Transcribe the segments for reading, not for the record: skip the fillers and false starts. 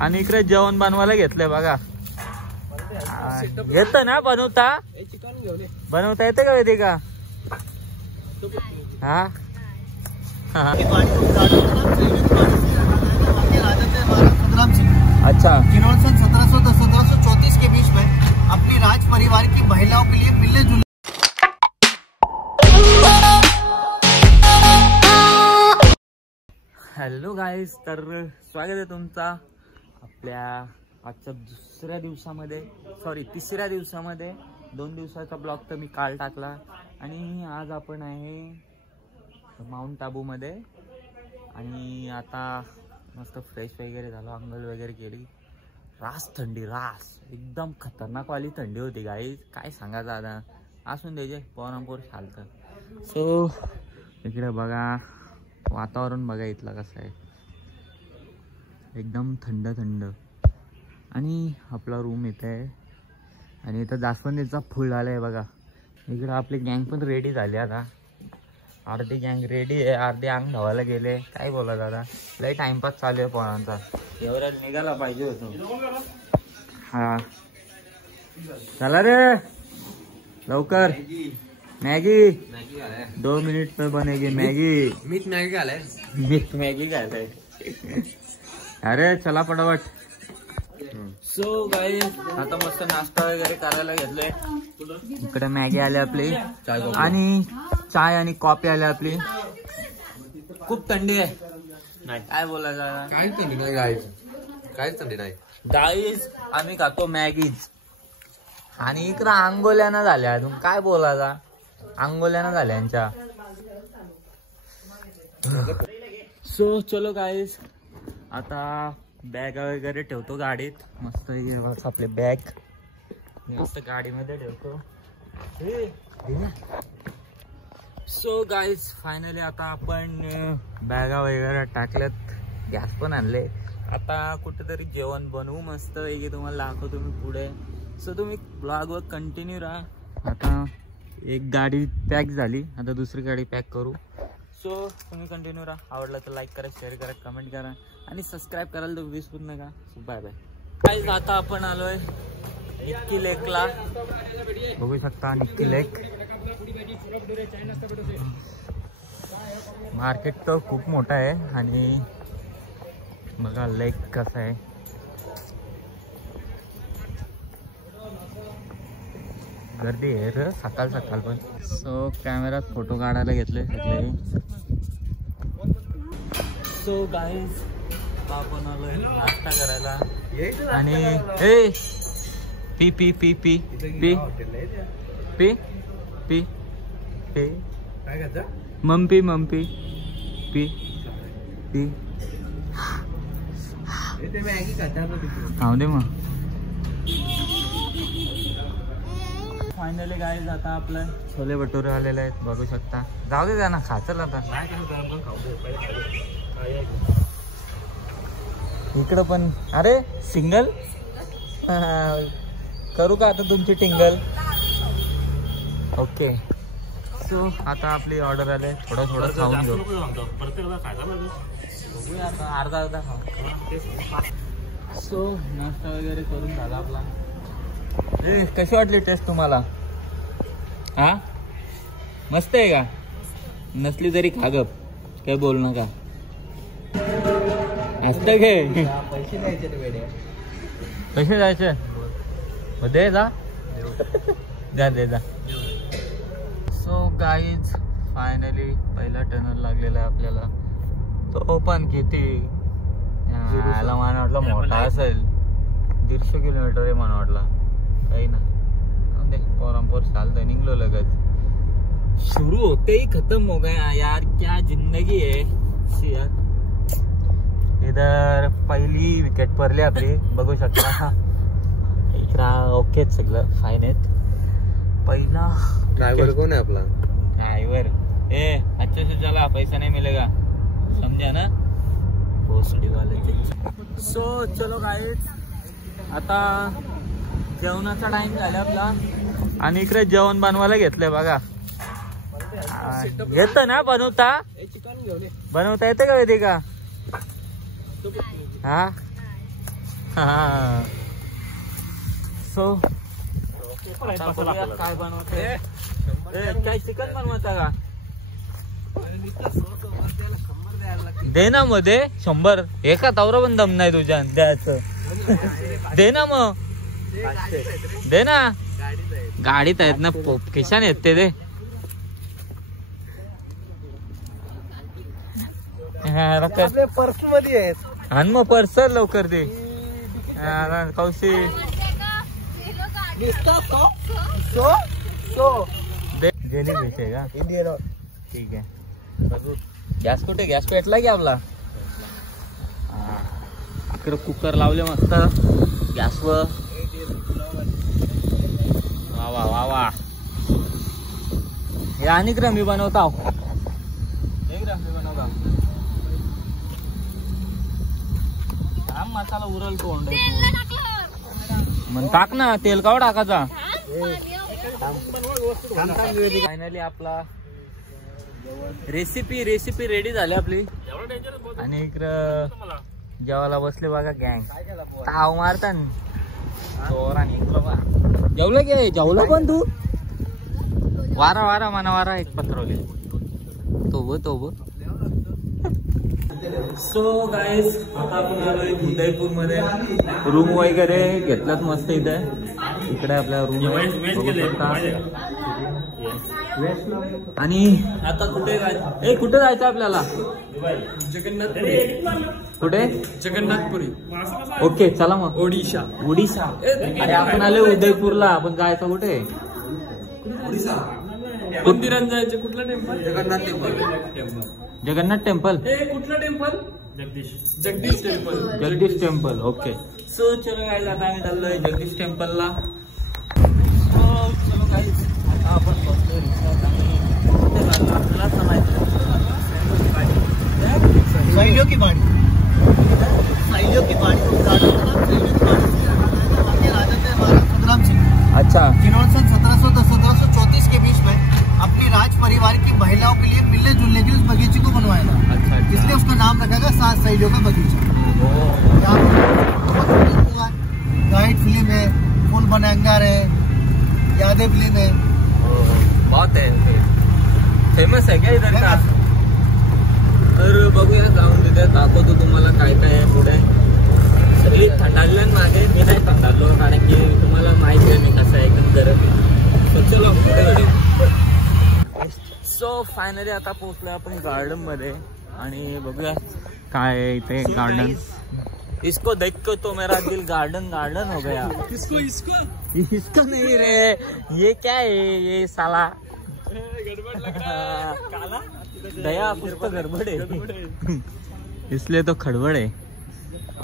आणि इकडे जेवण बनवायला घेतलंय बघा. येतं ना बनवता येतं का माहिती का? हा अच्छा. 1734 के बीच में अपनी राज परिवार की महिलाओं के लिए मिलने जुलने. हॅलो गाईज, तर स्वागत आहे तुमचा आपल्या आजच्या तिसऱ्या दिवसामध्ये 2 दिवसाचा ब्लॉग तर मी काल टाकला. आणि आज आपण आहे माउंट आबू मध्ये. आणि आता मस्त फ्रेश वगैरे झालो, अंघोळ वगैरे केली. थंडी एकदम खतरनाक वाली थंडी होती गाईज, काय सांगायचं आता. असून द्यायचे पोरांपोर चालतं. सो इकडे बघा वातावरण, बघा इथलं कसं आहे, एकदम थंड. आणि आपला रूम इथे आहे. आणि इथं जास्वंदीचा फुल आलाय बघा. इकडं आपली गँग पण रेडी झाली. आता अर्धी गँग रेडी आहे, अर्धी अंग धावायला गेले. काय बोला दादा, लय टाइमपास चालू आहे पोरांचा. एवढ्यात निघाला पाहिजे होतो. हा चला रे लवकर. मॅगी 2 मिनट में बनेगी मैगी. मीठ मैगी खालाय. मीठ मैगी खालाय. अरे चला पटापट. सो गाईज आता मस्त नाश्ता वगैरे करायला घेतलोय. इकडे मॅगी आली आपली आणि चाय आणि कॉफी आली आपली. खूप थंडी आहे, काय बोलायचं. काहीच थंडी नाही गाईज, काहीच थंडी नाही गाईज. आम्ही खातो मॅगीज. आणि इकडं आंगोल्यानं झाल्या अजून, काय बोलायचा. आंगोल्यानं झाल्यांच्या. सो चलो गाईज, आता बॅग वगैरे ठेवतो गाडीत. मस्त आपले बॅग मस्त गाडीमध्ये ठेवतो. सो गाईज फायनली आता आपण बॅगा वगैरे टाकल्यात, गॅस पण आणले. आता कुठेतरी जेवण बनवू मस्त पैकी, तुम्हाला दाखवतो मी पुढे. सो तुम्ही ब्लॉगवर कंटिन्यू राहा. आता एक गाडी पॅक झाली, आता दुसरी गाडी पॅक करू. सो तुम्ही कंटिन्यू राहा. आवडलं तर लाईक करा, शेअर करा, कमेंट करा आणि सबस्क्राईब करायला तर विसरू नका. Bye bye. काय आता आपण आलोय निक्की लेकला. बघू शकता निक्की लेक. मार्केट तर खूप मोठा आहे. आणि बघा लेक कसं आहे. गर्दी आहे रे सकाळ पण. सो कॅमेरात फोटो काढायला घेतले सगळे. सो गाईज आपण आलोय नाश्ता करायला. आणि ए पी पी पी पी पी पी पी पी मम्पी पी पी. खाऊ दे मग. फायनली गाईज आता आपलं छोले भटुरे आलेले आहेत, बघू शकता. जाऊ दे ना, खाचल आता. इकडं पण अरे सिंगल करू का आता तुमची टिंगल. ओके. सो आता आपली ऑर्डर आले, थोडं खाऊन घेऊ. बघूया आता अर्धा खाऊ. सो नाश्ता वगैरे करून झाला आपला. कशी वाटली टेस्ट तुम्हाला? हा मस्त आहे का? नसली तरी खा गप, काय बोल नका. असतं काय? पैसे द्यायचे दे जा. दे. सो गाईज फायनली पहिला टनल लागलेला आहे आपल्याला. तो पण किती याला मला वाटलं मोठा असेल. 150 किलोमीटर आहे मला वाटला. काही ना पोरांपोर चालतं. निघलो लगेच. शुरू होते ही खत्म हो गया यार, क्या जिंदगी है यार. इधर पहिली विकेट पडली आपली, बघू शकता. इकडं ओके सगळं फाईन आहेत. पहिला ड्रायव्हर कोण आहे आपला? ड्रायव्हर अच्छे से चला, पैसा नहीं मिलेगा, समझा ना. भोसडी वाले. सो चलो गाईज आता जेवणाचा टाइम झाला आपला. आणि इकडे जेवण बनवायला घेतलंय बघा. येतं ना बनवता येतं का माहिती का? हा हा सो काय बनवते काय चिकन बनवता का दे ना मध्ये 100 एका तावरा पण दम नाही तुझ्या द्यायचं दे ना मग दे ना गाडीत आहेत ना खिशाने आहेत ते दे पर्स मध्ये आहेत आणि मग पर्सल लवकर दे कौशी जेली फिश आहे का इंडियन ठीक आहे गॅस कुठे गॅस पेटला की आपला इकडे कुकर लावले मस्त गॅसवर वा वा वा वा हे आणि क्रम मी बनवता मसाला उरल तो मग टाक ना तेल का टाकायचा फायनली आपला रेसिपी रेडी झाली आपली आणि इकडं जेवायला बसले बघा गँग ताव मारता जेवलं की जेवलं पण तू वारा मना वारा एक पत्रवले तो सो गाईज आता आपण आलोय उदयपूर मध्ये रूम वगैरे घेतलात मस्त इथे इकडे आपल्या रूम आणि आता कुठे जायचं आपल्याला कुठे जगन्नाथपुरी ओके चला मग ओडिशा अरे आपण आले उदयपूरला आपण जायचं कुठे मंदिरात जायचं कुठलं टेम्पल जगन्नाथ टेम्पल कुठलं टेम्पल जगदीश टेम्पल ओके सो चलो गाइस आता आम्ही चाललोय जगदीश टेम्पलला चलो गाइस आता आपण बसलोय सहेलियों की बाड़ी राजा थे महाराज संग्राम सिंह अच्छा जिन्होंने सन 1734 के बीच में अपनी राज परिवार की महिलाओं के लिए मिलने जुलने के लिए उस बगीचे को बनवाया था। अच्छा इसलिए उसका नाम रखा गया 7 सहेलियों का बगीचा। गाइड फिल्म है, फुल बनंगार है, यादें फिल्म है, बहुत है फेमस है क्या इधर का। तर बघूया जाऊन तिथे दाखवतो तुम्हाला काय काय आहे पुढे। सगळी थंडाळल्या मागे मी नाही थंडाळलो कारण की तुम्हाला माहिती आहे मी कसं आहे एकंदर। चलो सो फायनली आता पोहोचलोय आपण गार्डन मध्ये आणि बघूया काय आहे इथे गार्डन। इसको देख के तो मेरा दिल गार्डन हो गया। इसको नहीं रे, ये क्या है ये साला काला दया कुछ तो गड़बड़ है इसलिए तो खड़बड़ है।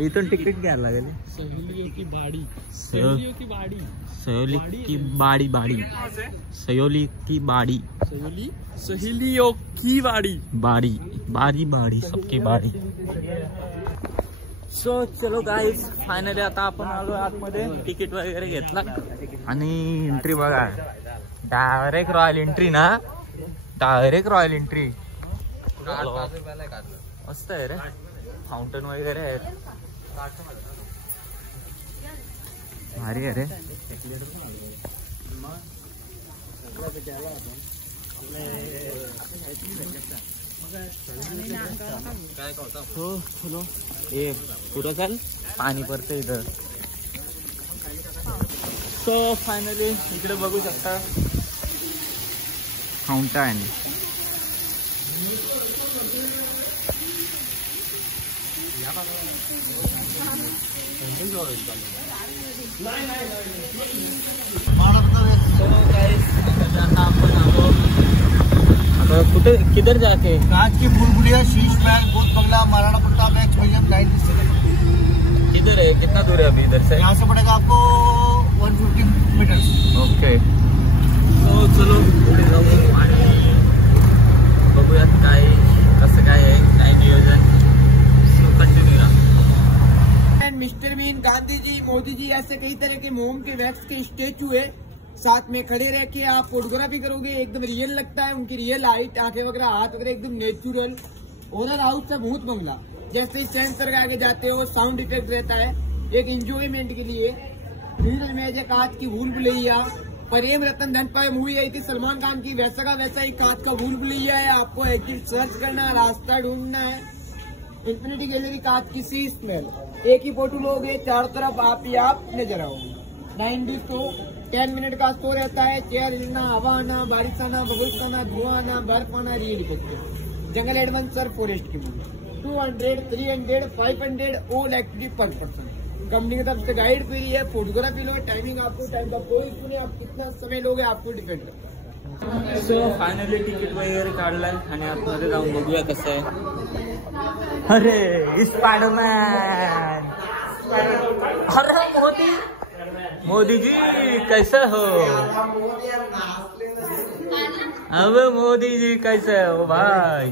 इथून तिकीट घ्यायला लागेल। सहेलियों की बाड़ी सबकी बाड़ी। सो चलो गाईज फायनली आता आपण आलो आतमध्ये तिकीट वगैरे घेतला आणि एंट्री बघा डायरेक्ट रॉयल एंट्री ना, डायरेक्ट रॉयल एंट्री मस्त आहे रे। फाउंटन वगैरे आहेत भारी आहे रे। हो चलो ये पुढं चाल पाणी पडतं इथं। सो फायनली इकडे बघू शकता फाउंटन। कुठे किधर जाके कांच की बुलबुलिया, शीश महल, भूत बंगला, महाराणा प्रताप एक्स म्यूजियम 96 किधर है, कितना दूर है अभी इधर से? यहाँ से पड़ेगा आपको 150 मीटर। ओके तो चलो पुढे जाऊ आणि बघूयात काय कसं काय आहे काय नियोजन। कंटिन्यू रहा। मिस्टर बीन, गांधी जी, मोदी जी ऐसे कई तरह के मोम के वैक्स के स्टेचू है। साथ में खड़े रह के आप फोटोग्राफी करोगे एकदम रियल लगता है। उनकी रियल हाइट, आंखें वगैरह, हाथ वगैरह एकदम नेचुरल। ओनर हाउस का भूत बंगला, जैसे ही सेंसर के आगे जाते हो साउंड इफेक्ट रहता है। एक एंजॉयमेंट के लिए। रील में जो कांच की भूल भुलैया, प्रेम रतन धन पाए मूवी आई थी सलमान खान की, वैसा का वैसा ही कांच का भूल भुलैया है। आपको एग्जिट सर्च करना है, रास्ता ढूंढना है। इंफिनिटी गैलरी कांच की सी स्मेल, एक ही फोटो लोगे चारों तरफ आप ही आप नजर आओगे। 9D शो 10 मिनट का शो रहता है। चेयर हिलना, हवा आना, बारिश आना, बबल्स आना, धुआं आना, बर्फ आना, रियल इफेक्ट। जंगल एडवेंचर फॉरेस्ट की मूवी 200, 300, 500 ऑल एक्टिविटी पर पर्सन। कंपनी की तरफ से गाइड फ्री है। फोटोग्राफी लो, टाइमिंग आपको टाइम का कोई इशू नहीं, आप कितना समय लोगे आपको डिपेंड करता। सो फायनली तिकीट वगैरे काढलाय आणि आतमध्ये जाऊन बघूया कसं आहे। अरे स्पाइडरमैन, अरे मोदी जी कैसे हो? अब मोदी जी कैसे हो भाई?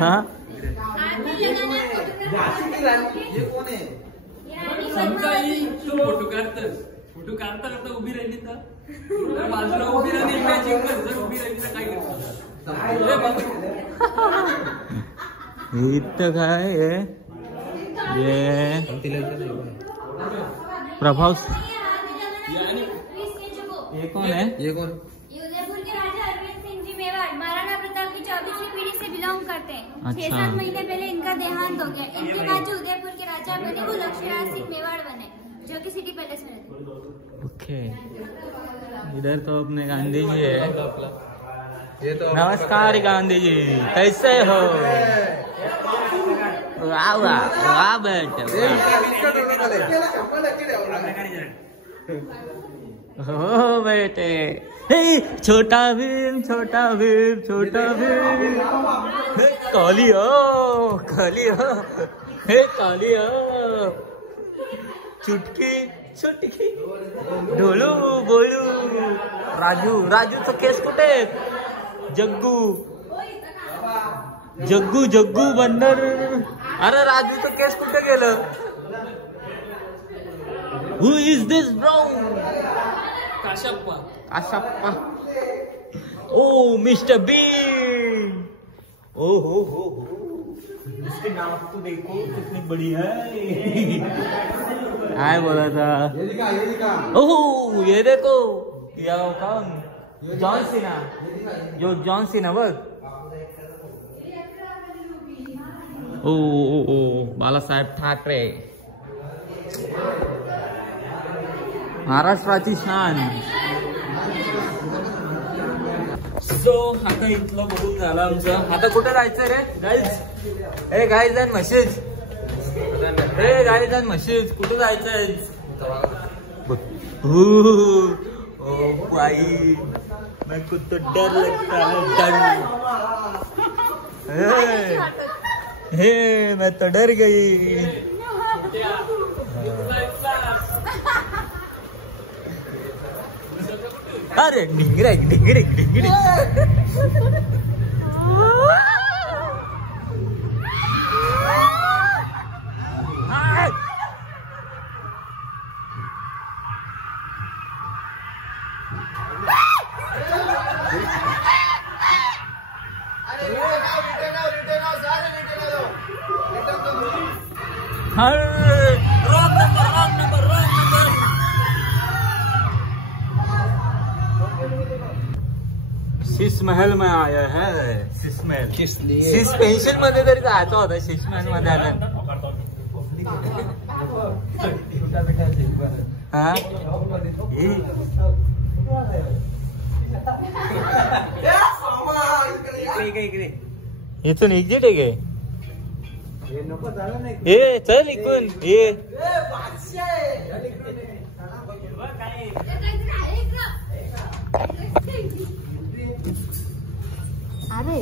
हाँ फोटो काढता करता उभी राहिली तर बाजूला उभी राहिली, मॅचिंग जर उभी राहिली तर काय इथं काय आहे? ये प्रभाव, ये कौन है? ये कौन? उदयपुर के राजा अरविंद सिंह जी मेवाड़ महाराणा प्रताप की 24वीं पीढ़ी से बिलोंग करते हैं। अच्छा। 6-7 महीने पहले इनका देहांत हो गया। इनके बाद जो उदयपुर के राजा बने वो लक्ष्मीनारायण सिंह मेवाड़ बने, जो कि सिटी पैलेस में रहते। ओके, इधर तो अपने गांधी जी है। ये तो नमस्कार गांधी जी, कैसे हो? वाह वाह वाह बेटे, हो बेटे। हे छोटा भीम, छोटा भीम, छोटा भीम, कालिया कालिया, हे कालिया, चुटकी चुटकी, ढोलू बोलू। राजू, राजूचा केस कुठे? जग्गू जग्गू जग्गू बंदर। अरे राजूचं केस कुठे गेलं? Who is this bro? Kashappa Kashappa. ओ मिस्टर बीन, ओ हो, इसके नाम तो देखो कितनी बड़ी है। आए बोला था, ओह ये देखो, या कौन? जॉन सीना, जो जॉन सीना बघ। ओ बालासाहेब ठाकरे, महाराष्ट्राची शान। सो आता इथलं बघून झालं आमचं। आता कुठे जायचं रे गाईज? ए गाईज अँड म्हशीज, ए गाईज अँड म्हशीज, कुठे जायचंय? ओ भाई मेरे को तो डर लगता है, डर। हे मैं तो डर गई। अरे डिंगरे डिंगरे डिंगरे, शीश महल में आया है। शीश महल किस लिए? शीश पेन्शन मध्ये तरी जायचं होतं, शीश महल मध्ये आलं। हा इकडे इथून एक्झिट आहे काय? ए चल इकडून ये। अरे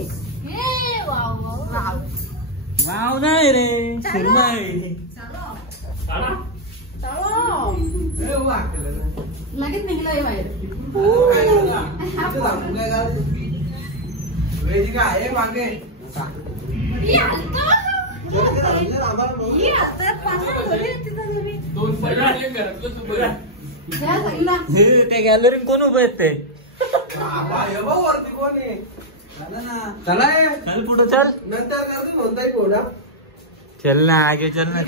वाव नाही रे, सुरमई। लगेच निघलं बाहेर। ते गॅलरीत कोण उभे आहेत ते? चला चल पुढे चल। नंतर करतो म्हणताय कोणा चल ना आगे चल ना.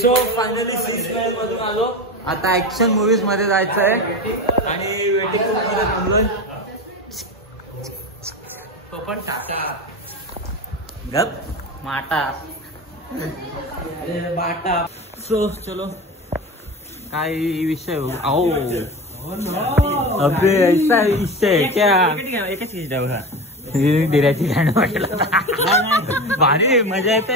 सो फायनली 6 माइल मधून आलो. आता ऍक्शन मूवीज मध्ये जायचं आहे आणि वेटिंग रूम मध्ये थांबलोय. तो पण टाटा गप माटा बाटा. सो चलो काय विषय हो. आओ अबे ऐसा विषय है क्या. एकच किती बघा दिऱ्याची गाणं वाटलं. भारी मजा येते.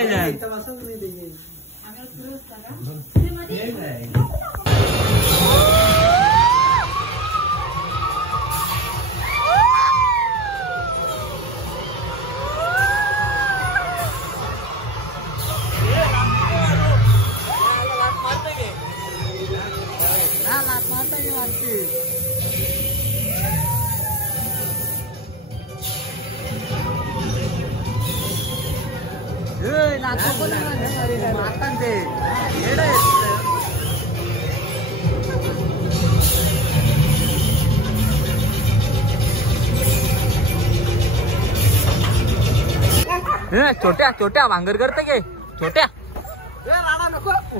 छोट्या छोट्या भांगर करते गे. छोट्या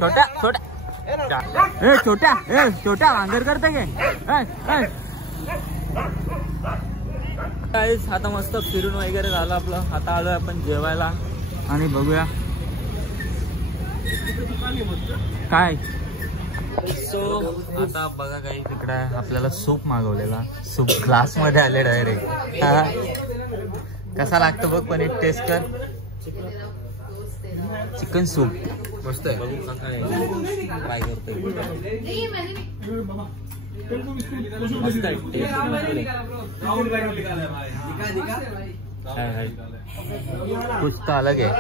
छोट्या छोट्या छोट्या छोट्या भांगर करते गे. आता मस्त फिरून वगैरे झालं आपलं. आता आलोय आपण जेवायला आणि बघूया काय. सो आता बघा काही तिकडे आपल्याला सूप मागवलेला. सूप ग्लास मध्ये आले डायरेक्ट. कसा लागतो बघ पण एक टेस्ट कर. चिकन सूप मस्त आहे. बघू काय ट्राय करतोय. मस्त आहे टेस्ट. कुछ तो अलग है.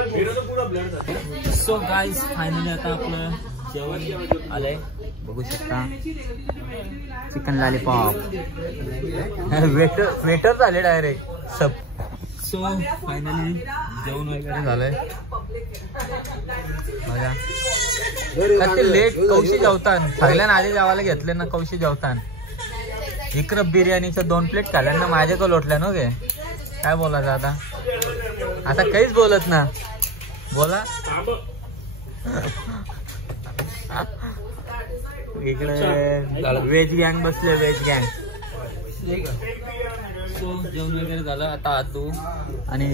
सो गाइस फायनली आता आपलं जेवण आलंय. बघू शकता चिकन लॉलीपॉप. वेटर झाले डायरेक्ट सब. सो फायनली जेवण वगैरे झालंय. बघा ते लेट कौशी जेवतान. सगळ्यांना आधी जेवायला घेतले ना कौशी जेवतान. इकडं बिर्याणीच्या 2 प्लेट खाल्ल्या ना माझ्याकडे लोटल्या ना गे. काय बोलायचं आता. आता काहीच बोलत ना. बोला इकडे वेज गँग बसले. वेज गँग. सो जेवण वगैरे झालं. आता हात धुवू आणि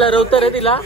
लरवतं रे तिला.